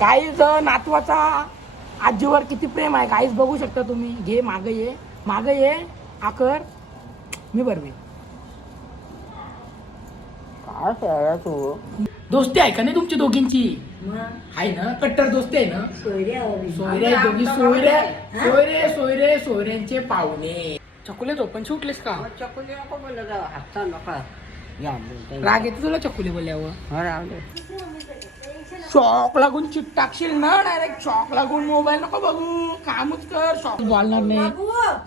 काहीच नातवाचा आजीवर किती प्रेम आहे? काहीच बघू शकता तुम्ही. घे माग ये. माग ये. आकर मी बरवे काय तू? दोस्ती आहे का नाही तुमची दोघींची? आहे ना? कट्टर दोस्ती आहे ना? सोयरे दोघी सोयरे सोयरे सोयरे सोयऱ्यांचे पाहुणे. चकुले पण सुटलेस का? चकुली नको बोलत हातचा नका. राग येतो तुला चकुले बोलल्यावर? हा. शॉक लागून चिट टाकशील ना डायरेक्ट शॉक लागून मोबाईल नको बघू. कामच कर शॉक बोलणार नाही.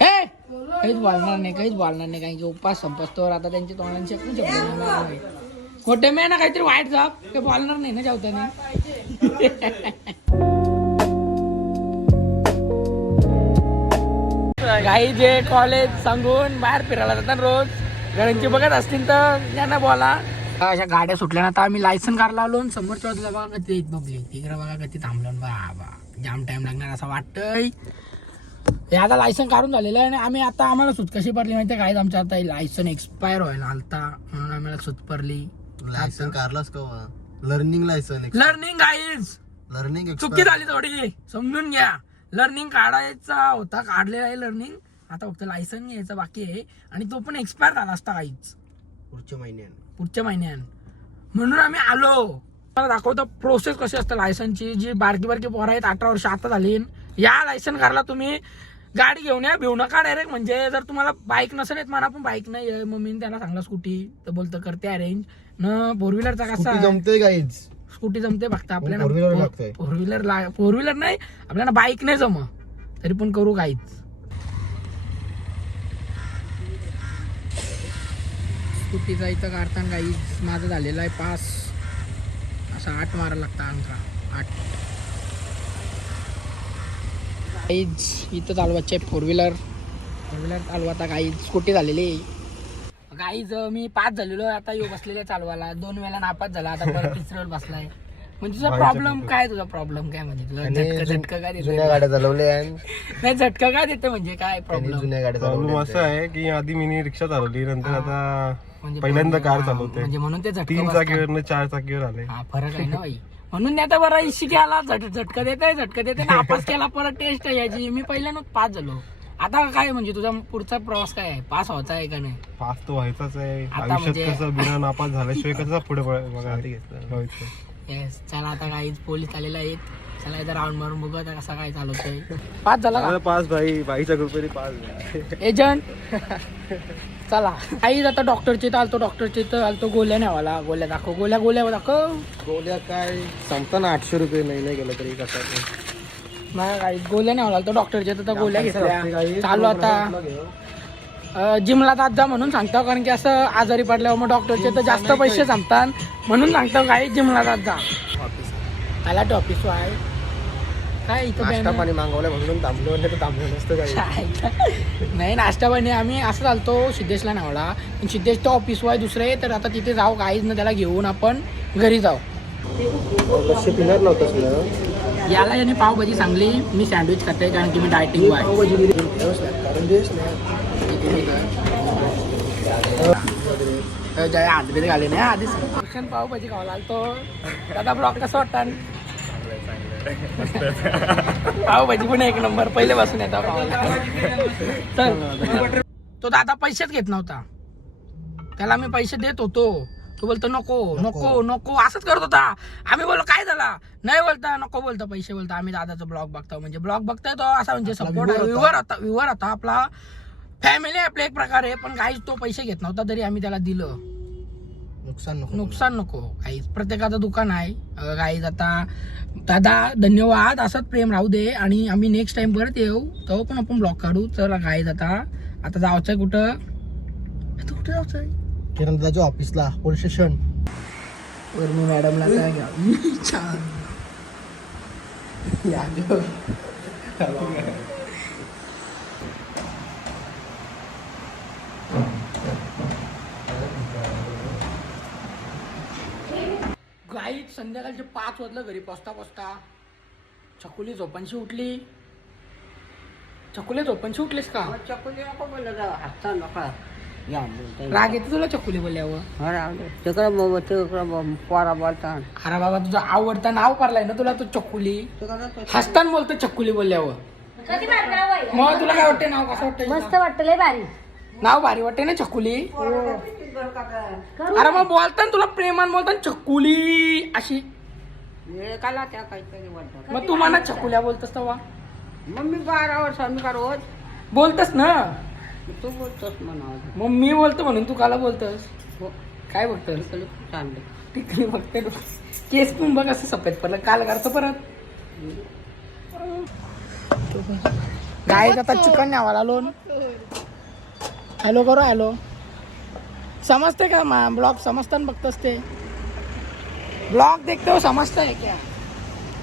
हे! काहीच बोलणार नाही काहीच बोलणार नाही कारण की उपास संपस्तवर आता त्यांच्या तोंडांची शकून शकतो खोटे मे ना काहीतरी वाईट जाप काही बोलणार नाही ना जेवताना. काही जे कॉलेज सांगून बाहेर फिरायला जातात रोज. घरांची बघत असतील तर त्यांना बोला. अशा गाड्या सुटल्या ना आता आम्ही लायसन कारला आलो आणि समोरच्या बाजूला बघा कधी येत बघली तिकडे बघा कधी थांबलो बाबा जाम टाइम लागणार असं वाटतंय. हे आता लायसन काढून झालेलं आहे आणि आम्ही आता आम्हाला सुट कशी पडली माहिती काय आमच्या आता लायसन एक्सपायर व्हायला आलता. म्हणून आम्हाला सुट पडली. लायसन काढलास का learning license learning guys learning चुकी झाली थोडी. समजून घ्या. लर्निंग काढायचा होता काढलेला आहे लर्निंग आता फक्त लायसन घ्यायचं बाकी आहे. आणि तो पण एक्सपायर झाला असता काहीच. पुढच्या महिन्यात पुढच्या महिन्यात म्हणून आम्ही आलो. मला दाखवतो प्रोसेस कशी असते लायसनची जी बारकी बारकी पोरं आहेत अठरा वर्ष आता झाली. या लायसन कारला तुम्ही गाडी घेऊन या. भिऊ नका डायरेक्ट म्हणजे जर तुम्हाला बाईक नसेल येत मला पण बाईक नाही आहे. मम्मीने त्याला सांगला स्कूटी तर बोलतं करते अरेंज न फोर व्हीलरचा कसा आहे? जमते गाईज स्कूटी जमते फक्त आपल्याला. लागतंय. फोर व्हीलर फोर व्हीलर नाही आपल्याला बाईक नाही जम तरी पण करू काहीच. स्कूटीचा इथं काढताना काही माझं झालेलं आहे पास. असा आठ मारा लागता अंका आठ. काहीच इथं चालवायचे फोर व्हीलर फोर व्हीलर चालवता काही स्कूटी झालेली काहीच मी पाच झालेलो आहे, आता येऊ बसलेले चालवायला. दोन वेळा नापास झाला. आता परत तिसऱ्या वेळ बसलाय. म्हणजे तुझा प्रॉब्लेम काय तुझा प्रॉब्लेम काय म्हणजे तुला झटका झटका काय जुन्या देतो गाड्या चालवल्या आणि नाही झटका काय देतो म्हणजे काय प्रॉब्लेम जुन्या गाड्या प्रॉब्लेम असं आहे की आधी मिनी रिक्षा चालवली नंतर आता म्हणजे पहिल्यांदा कार हा, चालवते म्हणजे म्हणून ते झटका तीन. चाकीवर चार चाकीवर आले. हा फरक आहे ना बाई. म्हणून आता बरं इशी आला झट झटका देते झटका देते नापास केला परत टेस्ट आहे याची. मी पहिल्यानं पास झालो. आता काय म्हणजे तुझा पुढचा प्रवास काय आहे? पास व्हायचा आहे का नाही? पास तो व्हायचाच आहे. आता आयुष्यात म्हणजे- कसं बिना नापास झाल्याशिवाय कसं पुढे बघा येस चला आता काही पोलीस आलेले आहेत. चला इथं राऊंड मारून बघू आता कसा काय चालवतोय पास झाला का? पास भाई बाईच्या ग्रुपमध्ये पास एजंट चला. आई आता डॉक्टरच्या इथं आलतो डॉक्टरच्या इथं आलतो गोल्या न्यावाला. गोल्या दाखव गोल्या गोल्या दाखव. गोल्या काय? संपताना आठशे रुपये नाही नाही गेलं तरी कसं नाही काही गोल्या न्यावाला आलतो डॉक्टरच्या इथं तर गोल्या घेतल्या. चालू आता. जिमला जात जा म्हणून सांगतो कारण की असं आजारी पडल्यावर मग डॉक्टरचे तर जास्त पैसे जमतात. म्हणून सांगतो काही जिमला जात जा. आला ऑफिस आहे काय इथं नाश्ता? पाणी मागवलं म्हणून थांबलो नाही तर थांबलो नसतं काही. नाही नाश्ता पाणी आम्ही असं चालतो सिद्धेशला नावला पण सिद्धेश तो ऑफिस वाय दुसरे तर आता तिथे जाऊ काहीच ना त्याला घेऊन आपण घरी जाऊ. लक्ष पिणार नव्हतंच ना याला याने पावभाजी सांगली मी सँडविच खाते कारण की मी डायटिंग आहे कारण देश नाही जय आदबीत घाले नाही आधीच शिक्षण पावभाजी खावा लागतो दादा ब्लॉग कसं वाटतं पण एक नंबर पहिले बसून येतात तर तो दादा पैसेच घेत नव्हता. त्याला मी पैसे देत होतो. तो बोलतो नको नको नको असंच करत होता. आम्ही बोललो काय झाला? नाही बोलता नको बोलता पैसे बोलता. आम्ही दादाचा ब्लॉग बघतो. म्हणजे ब्लॉग बघताय तो असा म्हणजे सपोर्ट व्ह्युअर होता व्ह्युअर होता आपला. फॅमिली आपल्या एक प्रकारे पण काहीच तो पैसे घेत नव्हता तरी आम्ही त्याला दिलं. नुकसान नको. नुकसान नको. काहीच प्रत्येकाचं दुकान आहे. काहीच आता दादा धन्यवाद. असंच प्रेम राहू दे. आणि आम्ही नेक्स्ट टाइम परत येऊ. तो पण आपण ब्लॉग काढू. चला काहीच आता आता जायचंय कुठं? आता कुठं जायचंय किरण दादाच्या ऑफिसला पोलीस स्टेशन वर मी मॅडमला काय घ्या. छान या गं. गाईत संध्याकाळचे पाच वाजलं घरी पोचता पोचता. छकुली झोपांशी उठली. छकुली झोपांशी उठलीस का? चकुली नको बोलत जाऊ हातचा नका या बोलतो राग येतो तुला चकुली बोलल्यावर? हा राहू दे तिकडं मग तिकडं मग पोरा बोलतात. अरे बाबा तुझं आवडतं नाव पडलाय ना तुला तो चकुली? तिकडं तो हसताना बोलतो चकुली बोलल्यावर. मग तुला काय वाटतं नाव कसं वाटतं मस्त वाटतं लय भारी. नाव भारी वाटते ना चकुली? अरे मग बोलताना तुला प्रेमान बोलताना चकुली अशी. एकाला त्या काहीतरी बोलतात. मग तू मला चकुल्या बोलतस तेव्हा मग मी बारा वर्षांनी का रोज? बोलतस ना. तू बोलतोस म्हणा. मग मी बोलतो म्हणून तू काला बोलतस. हो. काय बघतोस इकडे चालले टिकली बघते तू. केस पण बघ असं सफेद पडलं. काल करतो परत. गाय आता चिकन न्यावाला लोन हॅलो करो हॅलो. समजते का मा ब्लॉग समजता ना बघतोस ते? ब्लॉग देखते हो समजता है क्या?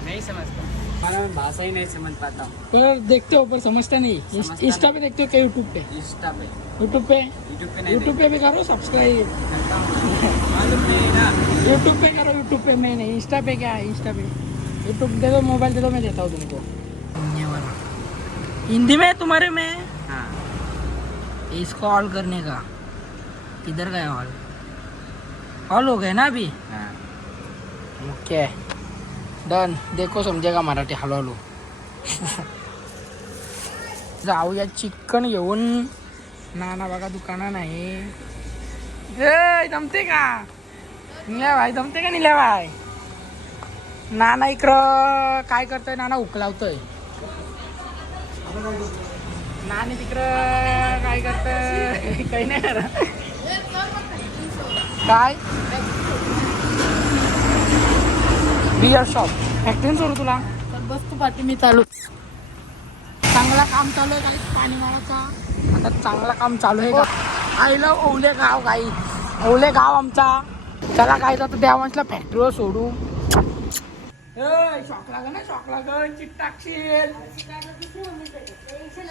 नहीं समझता हमारा भाषा ही नहीं समझ पाता पर देखते हो पर समझता नहीं इस- इंस्टा पे देखते हो क्या यूट्यूब पे? इंस्टा पे. यूट्यूब पे? यूट्यूब पे नहीं यूट्यूब पे भी करो सब्सक्राइब देखता मालूम नहीं ना यूट्यूब पे करो यूट्यूब पे. मैं नहीं इंस्टा पे क्या है इंस्टा पे. यूट्यूब दे दो मोबाइल दे दो मैं देता हूँ तुमको. हिंदी में तुम्हारे में? हाँ. इसको ऑल करने का। किधर गया ऑल ऑल हो गए ना अभी? ओके। डन। देखो समजेगा मराठी हलो हलो जाऊया चिकन घेऊन. नाना बघा दुकाना नाही. ए जमते का? निल्या भाई जमते का निल्या भाई नाना इकडं काय करतोय? नाना उकलावतोय नानी तिकडं काय करतोय? काही नाही काय बियर शॉप फॅक्टरी सोडू तुला? तर बस तू पाठी मी चालू. चांगला काम चालू आहे काही पाणी मारायचा आता चांगला काम चालू आहे का आय लव ओवले गाव गाई ओवले गाव आमचा. चला काय आता देवांशला फॅक्टरीवर सोडू. शॉक लागन ना शॉक चिट टाकशील.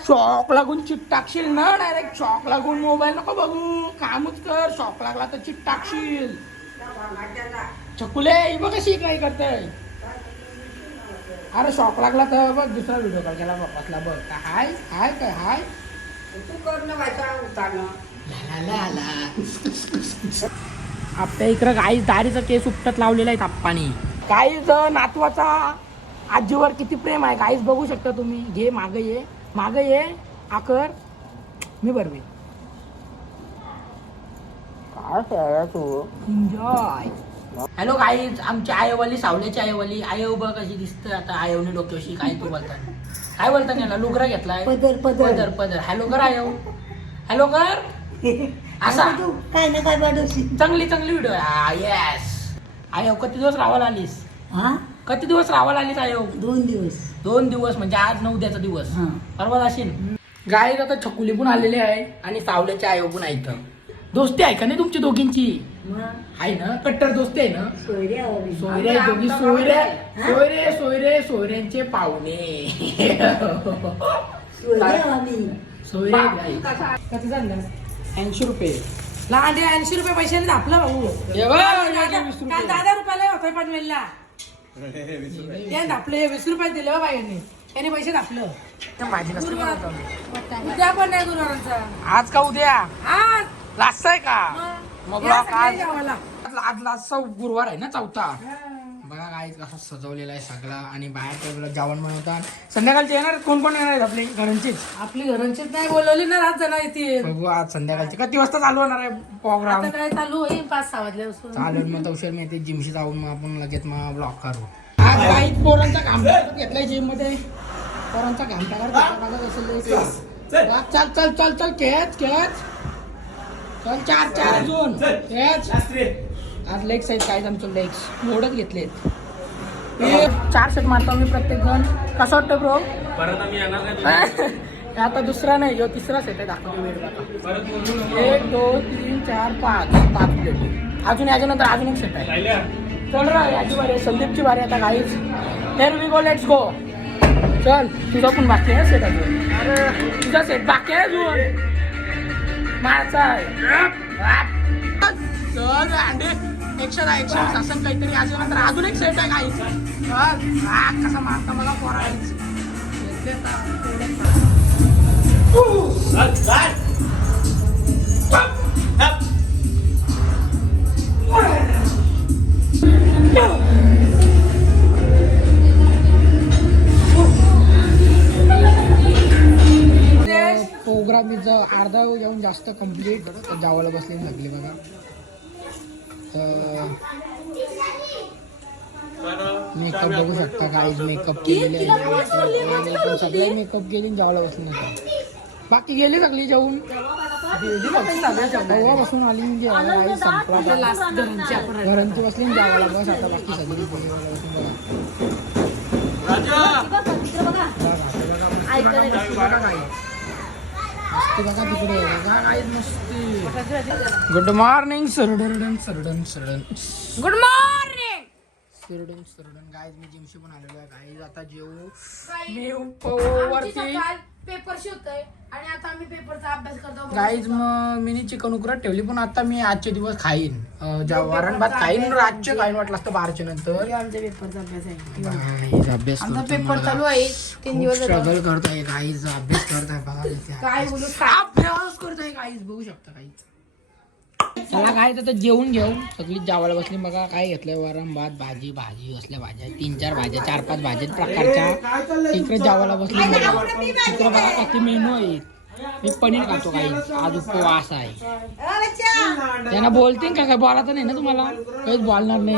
शॉक लागून चिट टाकशील ना डायरेक्ट शॉक लागून मोबाईल नको बघू. कामच कर शॉक लागला तर चिट टाकशील. चकुले ही बघ कशी काय करतय. अरे शॉक लागला तर बघ दुसरा व्हिडिओ कॉल केला बापासला बघ का हाय हाय काय हाय. तू ला, ला. आपल्या इकडं गाई दारीचा केस उपटत लावलेला आहे गाईच नातवाचा आजीवर किती प्रेम आहे? गाईच बघू शकता तुम्ही. घे माग ये. माग ये. आकर मी बरवे काय खेळा तू? एन्जॉय हॅलो गाईज आमची आयवाली सावल्याची आयवाली आयव बघ कशी दिसते आता. आयवने डोक्याशी काय तू बोलता काय बोलता याला? लुगरा घेतलाय. पदर पदर. पदर पदर. हॅलो कर आयव हॅलो कर. असा. तू काय ना काय चांगली चांगली व्हिडिओ येस आयव किती दिवस राहायला आलीस? हा किती दिवस राहायला आलीस आयव दोन दिवस. दोन दिवस म्हणजे आज नऊ उद्याचा दिवस. हा. परवा जाशील गाय आता छकुली पण आलेली आहे आणि सावल्याची आयो पण आहे इथं दोस्ती आहे का नाही तुमची दोघींची? मग? आहे ना? कट्टर दोस्ती आहे ना? सोयरे हवी सोयरे दोघी. सोयरे सोयरे सोयरे सोयऱ्यांचे पाहुणे. सोयरे हवी सोयरे गाई. किती झालं? ऐंशी रुपये. लहान ऐंशी रुपये पैशाने आपलं भाऊ. काल. दहा रुपयाला होतं पनवेलला आपले हे वीस रुपये दिले हो बाईने याने पैसे दापलं त्या भाजी कसली बनवतो? उद्या पण नाही गुरुवारांचा आज का उद्या? आज. लास्ट आहे का? मग. आज. आज आज लास्टचा गुरुवार आहे ना चौथा. बघा काय कसं सजवलेला आहे सगळा. आणि बाहेर टेबल जेवण बनवतात. संध्याकाळचे येणार? कोण कोण येणार आहेत आपले घरांचेच? आपली घरांचीच नाही बोलवली ना रात जण येतील बघू आज संध्याकाळचे. किती वाजता चालू होणार आहे प्रोग्राम आता काय चालू होईल? पाच सहा वाजल्यापासून. चालेल मग तवशर मी ते जिमशी जाऊन मग आपण लगेच मग ब्लॉक करू. आज काही पोरांचा काम घेतलाय जिममध्ये. पोरांचा घाम बघत असेल वा, चल चल चल चल खेच खेच चल चार चार अजून. खेच आज लेग्स आहेत काय आमचे लेग्स एवढंच घेतलेत. हे चार सेट मारतो मी प्रत्येक जण. कसं वाटतं ब्रो परत आम्ही येणार नाही आता दुसरा नाही जो तिसरा सेट आहे दाखवतो वेळ एक दोन तीन चार पाच. पाच प्लेट अजून याच्यानंतर अजून एक सेट आहे. चल रा याची बारी आहे. संदीपची बारी आता गाईच there we go let's go चल तुझा पण बाकी आहे सेट अजून. अरे. तुझा सेट बाकी आहे अजून. मारचा आहे चल अंडे. एकशे दहा एकशे वीस असं काहीतरी असेल नंतर अजून एक सेट आहे काही. कसा मारता मला पोरायचं प्रोग्राम uh, अर्धा येऊन जास्त कंप्लीट जावायला बसले लागले बघा. मेकअप बघू शकता काहीच मेकअप केलेले सगळे मेकअप केली जावाला बसली नाही बाकी गेली सगळी जेवून? बसून आली म्हणजे संपला. लास्ट घरांची बसली जावाला बस आता बाकी सगळी बघा, बसून गुड मॉर्निंग सरडन सरडन सरडन गुड मॉर्निंग सरडन सरडन गाईज मी जिमशी पण आलेलो आहे. गाईज आता जेवू. मी पेपर शिवतोय आणि आता आम्ही पेपरचा अभ्यास करतो गाईज मग मी चिकन उकरत ठेवली पण आता मी आजचे दिवस खाईन. ज्या वरण भात खाईन रातचे खाईन वाटलं असतं बाराच्या नंतर. आमच्या पेपरचा अभ्यास आहे. अभ्यास आमचा पेपर. चालू आहे. तीन दिवस. स्ट्रगल करतोय गाईज अभ्यास करताय बघा. काय बोलू अभ्यास. करतोय गाईज बघू शकता गाईज चला काय तर जेवून घेऊ. सगळी जेवायला बसली. बघा काय घेतलंय वरण भात भाजी भाजी असल्या भाज्या. तीन चार भाज्या चार पाच भाज्या प्रकारच्या. इकडे जेवायला बसली बघा. इकडे बघा किती मेनू आहे. मी पनीर खातो काही. आज उपवास आहे. त्यांना बोलतील का काय? बोलायचं नाही ना तुम्हाला? काहीच बोलणार नाही.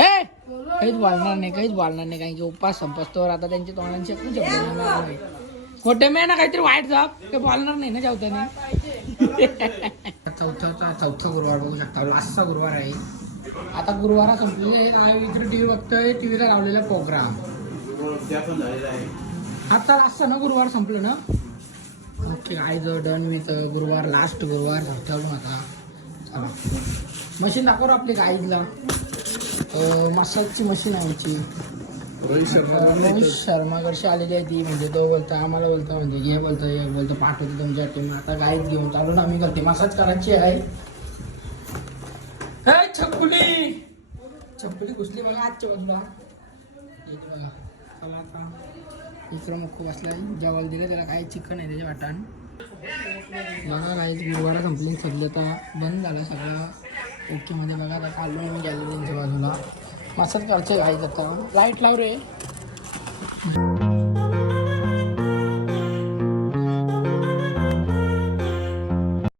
ए काहीच बोलणार नाही काहीच बोलणार नाही. कारण की उपवास संपस्तोवर आता त्यांच्या तोंडांची नाही. खोटे मे ना काहीतरी वाईट जाब ते बोलणार नाही ना जेवताना चौथा चौथा गुरुवार बघू शकता. लास्टचा गुरुवार आहे. आता गुरुवार संपलेले इकडे टी व्ही बघतोय. टी व्हीला लावलेला प्रोग्राम आता लास्टचा ना गुरुवार संपलं ना? ओके आय ज डन विथ गुरुवार लास्ट गुरुवार ठेवून आता. चला. मशीन दाखव आपली गाईजला मसाजची मशीन आहे आमची. रोहित शर्मा कडशी आलेली आहे ती म्हणजे तो बोलतो आम्हाला बोलतो म्हणजे घे बोलतो एक बोलतो पाठवतो तुमच्या टीम आता गाईत घेऊन चालू ना आम्ही करते. मसाज करायची आहे हे छकुली घुसली बघा आजच्या बाजूला. इथे बघा चला आता. इकडं बसलाय. जेवायला दिलं त्याला काय चिकन आहे त्याच्या वाटाण. बघा काहीच गुरुवारा संपली सगळं आता बंद झालं सगळं. ओकेमध्ये बघा आता चाललो मी गॅलरीच्या बाजूला. मसाज करते घाई आता लाइट लाव रे।